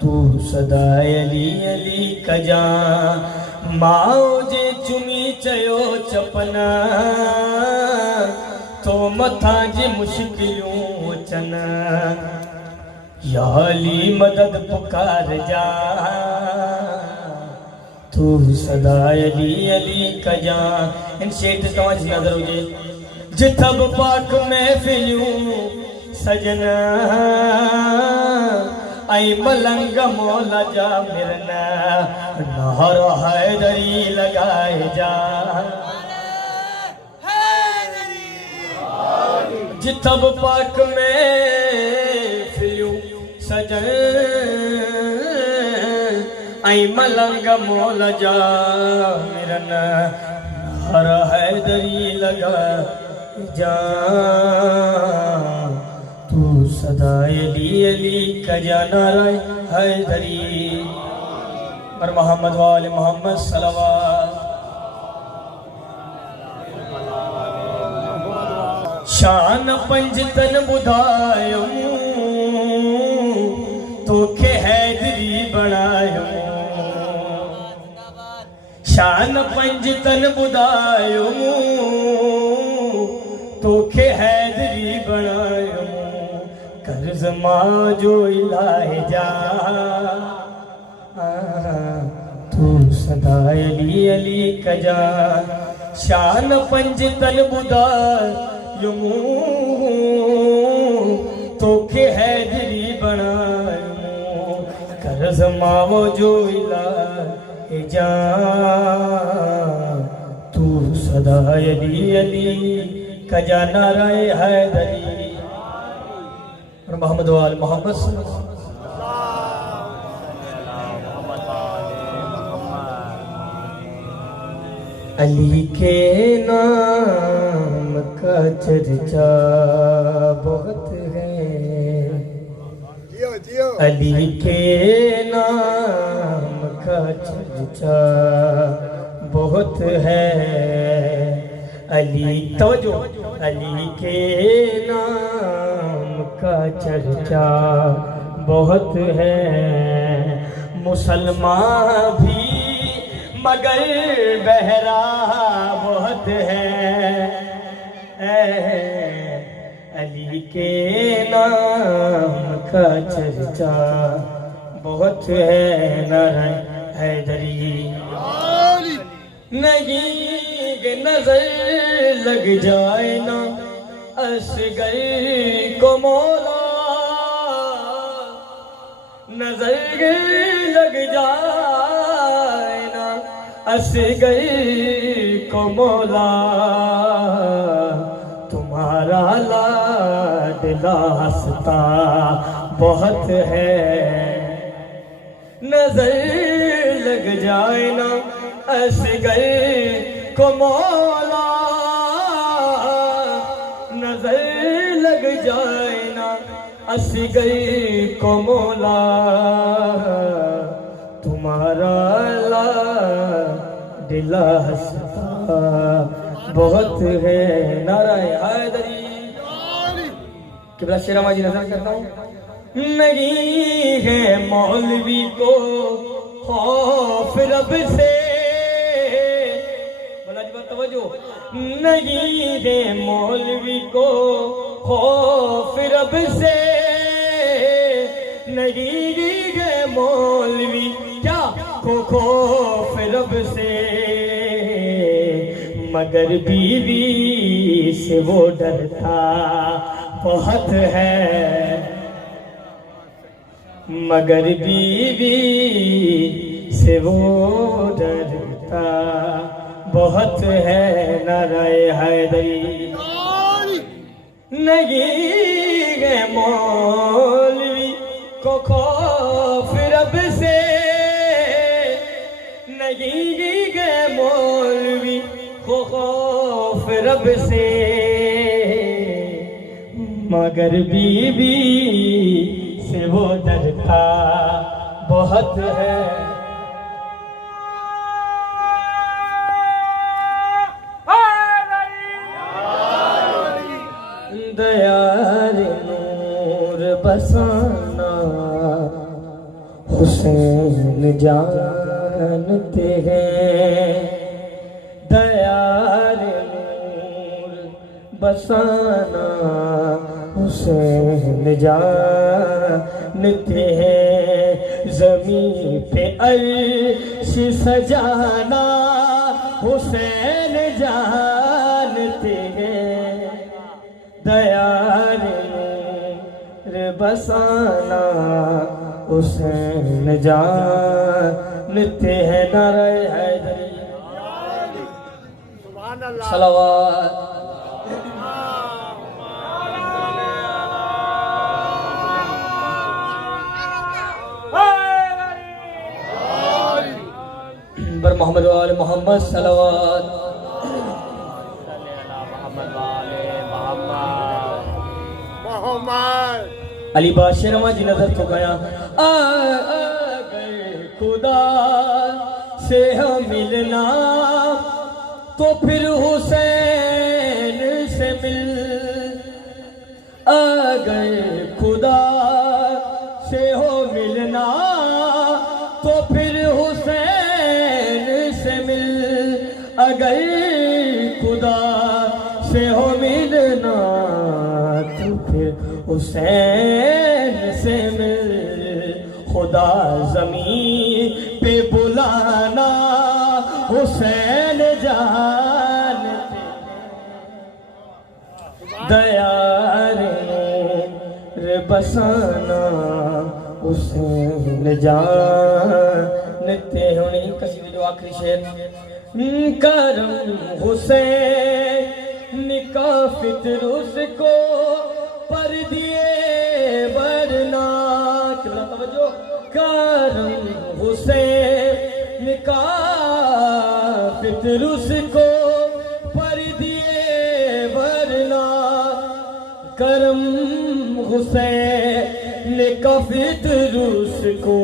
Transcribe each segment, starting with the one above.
तू सदा अली अली कजा माओ जे चुमी चयो चपना तो मथा जी मुश्किलूं अचन या अली मदद पुकार जा तू सदा अली अली कजा। इन शेर ते तव्हांजी नज़र हुजे जिथब पाक महफिलूं सजना आई मलंग मौला जा मिरना नार हैदरी लगाए जा जिथब पाक महफिलूं सजन आई मलंग मौला जा मिरना नार हैदरी लगा जा तू सदा अली अली कजा नारा हैदरी पर मोहम्मद वाले मोहम्मद सलवात। शान पंजतन बुधायो तोखे हैदरी बनायो शान पंजतन बुधायो तोखे हैदरी बनायो कर्ज मां जो इलाहे जा तू सदा अली अली कजा शान पंजतन बुधायो तोखे हैदरी बनायो कर्ज मां जो इलाहे जा तू सदा अली अली कजा नाराए हैदरी और मोहम्मद वाले मोहम्मद अली के नाम का चर्चा बहुत है अली के नाम का चर्चा बहुत है अली तवज्जो अली के नाम का चर्चा बहुत है मुसलमान भी मगर बहरा बहुत है अली के नाम का चर्चा बहुत है नारायण हैदरी नहीं नजर लग जाए ना असगर को मौला नजर लग जाए ना असगर को मौला तुम्हारा लाडला हंसता बहुत है नजर लग जाए ना असगर को मौला नजर लग जाए ना असगर को मौला तुम्हारा लाडला हंसता बहुत है नाराए हैदरी किबला शेरामा जी नजर करता हूँ नहीं है मौलवी को खौफ रब से नहीं है मौलवी को खौफ रब से नहीं है मौलवी क्या को खौफ रब से मगर बीवी से वो डरता बहुत है मगर बीवी से वो डरता बहुत है नाराए हैदरी नहीं है मौलवी को खौफ रब से नहीं है मौलवी को खौफ रब से मगर बीवी से वो डरता बहुत है दयार नूर बसाना हुसैन जानते हैं, दयार नूर बसाना हुसैन जानते हैं, ज़मीं पे अर्श सजाना हुसैन जानते हैं, दयार नूर बसाना हुसैन जानते हैं। नारे हैदरी सलावत। बर मोहम्मद वाले मोहम्मद सलावत। अली बादशाह रमा जी नजर तो गया, अगर खुदा से हम मिलना तो फिर हुसैन से मिल, अगर खुदा से हो मिलना तो फिर हुसैन से मिल, अगर खुदा से हो मिलना तो फिर हुसैन से मिल, खुदा ज़मीन पे बुलाना हुसैन जानते, दयार नूर बसाना हुसैन जानते हैं। उन्हीं कसीदे जो आखिरी शेर, करम हुसैन का फितर उसको पर दिए वरना, तवज्जो, करम हुसैन का फितर उसको पर दिए वरना, करम हुसैन का फितर उसको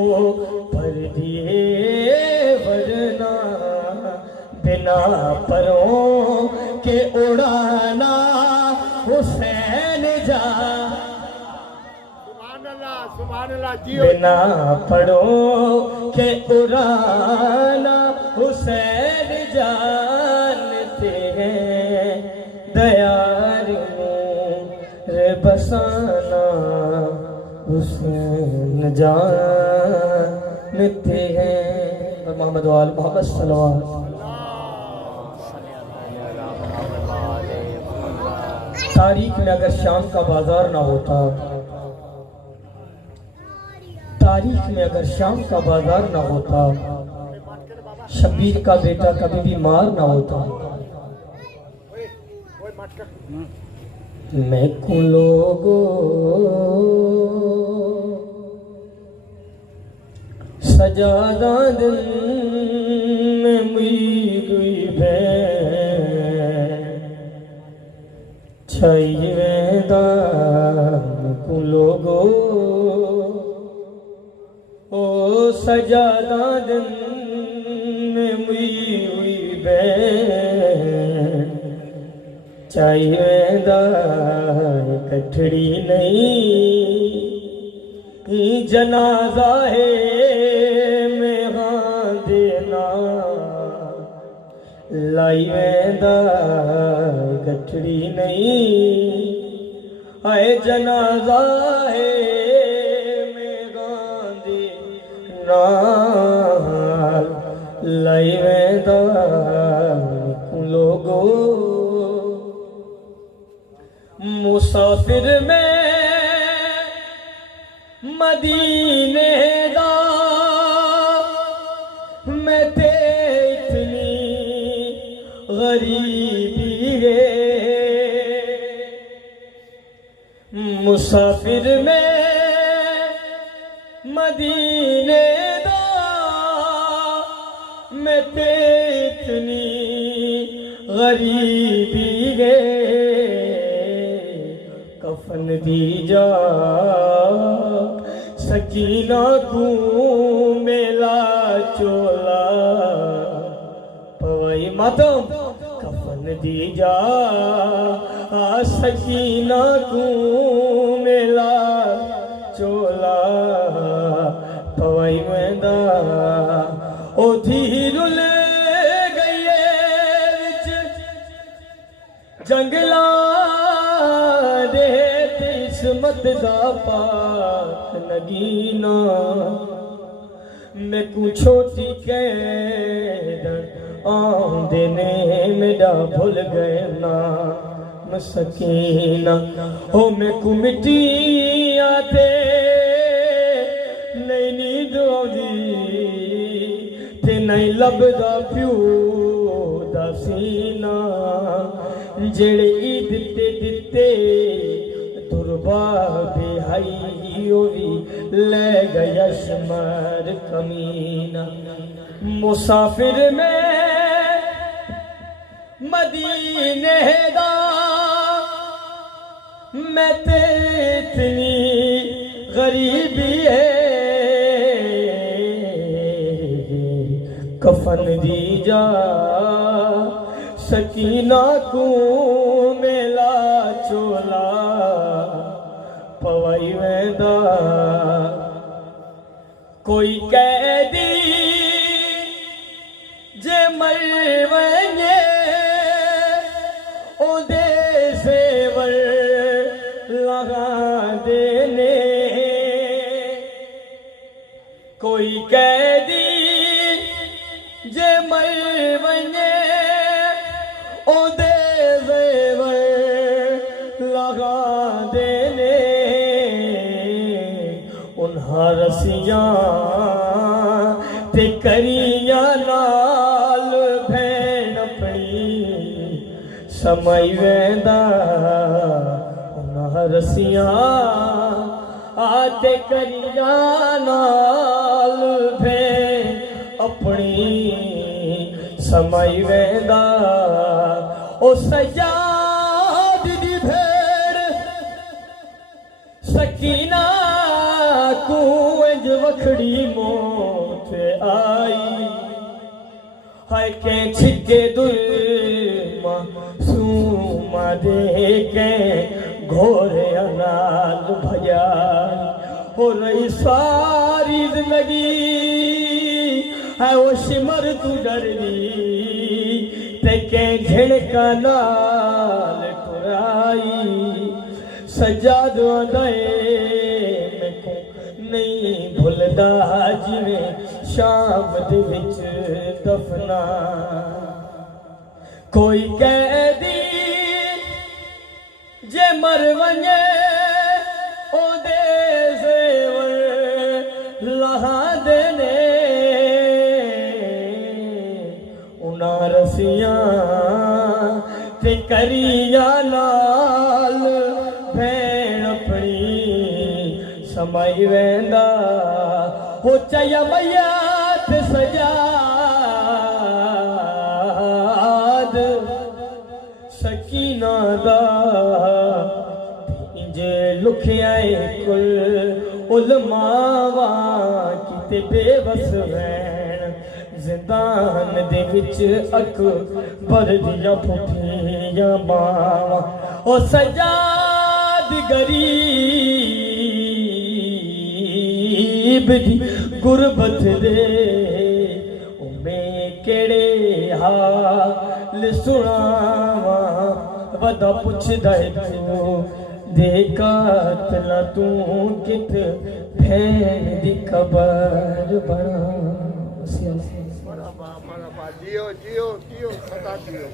पर दिए वरना, बिना परों के उड़ाना हुसैन जा, बिना परों के उड़ाना हुसैन जानते हैं, दयार नूर बसाना हुसैन जानते हैं। मोहम्मद वाले मोहम्मद सल्लल्लाहु। तारीख में अगर शाम का बाजार ना होता, तारीख में अगर शाम का बाजार ना होता, शबीर का बेटा कभी भी मार ना होता, मैं को लोगो सजादा दिन में मुई गुई भै छई वेंदा को लोगो, ओ सजादा दिन में मुई हुई बैन छई वेंदा कठड़ी नहीं, जनाजा है में हाँ देना लाई वेंदा कठड़ी नहीं, आए जनाजा है में गांधी नाल लाई वेंदा लोगो, मुसाफिर में मदीने दा मैं ते इतनी गरीबी है, मुसाफिर में मदीने दा मैं ते इतनी गरीबी है, कफन दी जा सकीना तू मेला चोला पवई मातम, कफन दी जा सकीना तू मेला चोला पवाई वेंदा ओ धीर ले गई जंगला दे किस्मत दा पाक नगीना मैं को छोटी कैद आंदे ने मेरा भूल गए ना सकीना हो मैं को मिट्टी आते नहीं नींद आउंदी ते नहीं लभदा प्यू दा सीना जेड़े ईद ते दिते तुरबा बेहाई ओ भी ले गया शमर कमीना मुसाफिर में मदीने दा मैं ते इतनी गरीबी है कफन दी जा सकीना को मेला चोला पवाई वेंदा कोई कैदी जे मर वञे ओदे सेवर लगा देने कोई कैदी जे मर वञे ओदे सेवर लगा देने उन्हां रसियां ते करियां नाल भेण अपनी समाई वेंदा उन्हां रसियां आते करियां नाल भेण अपनी समाई वेंदा ओ सजाद दी भेड़ सकीना को इंज वखड़ी मौत आई हाय के छिके दुल्मा सूमा दे के घोरे अनाल भया हो रही सारी जिंदगी है वो सिमर तू डरदी ते के झिड़का नाल टुराई सजाद आंदे मैको नहीं भुलदा जिवें शाम दे विच दफना कोई कैदी जे मर वञे ओदे ज़ेवर लहा देने उन्हां रसियां ते करियां नाल भेण अपनी समाई वेंदा हो चया मैया ते सजाद सकीना दा इंजे लुखियाए कुल उलमावा किते बेबस वैन जिंदान दे विच अकबर दिया फुफियां मावा ओ सजाद गरीब दी गुरबत दे ओ मैं केड़े हाल सुनावा वदा पुछदा तू दे कातला तू कित भैन दी कबर बना जियो जियो जियो सदा जियो।